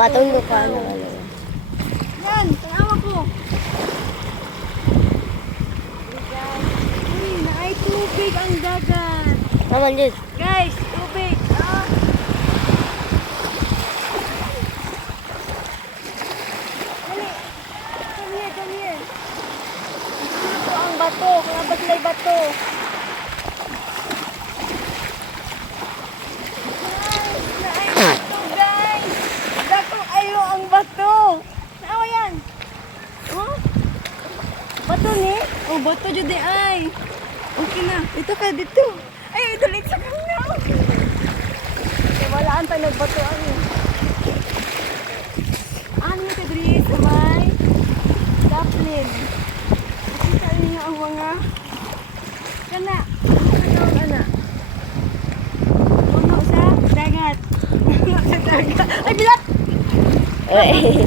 Patulog ka na. Yan, tanawa ko. Uy, naay tubig ang dagat. Naman dyan. Guys, tubig. Ah. Dali. Come here, come here. Ito ang bato. Kaya sila bato? Guys, naay bato, guys. Dakong ayo ang bato. Naawa yan. Oh? Bato ni? Oh, bato jud ay. Okay na. Dito ka, dito. Ay, dalit sa kanya. Kaya walaan tayo nagbatuan eh. Ano ito, Dri? Sabay? Daplin. Nakita niyo ang mga... Kana. Ano, ana? Puno sa dagat. Puno sa dagat. Ay, bilat! Uy.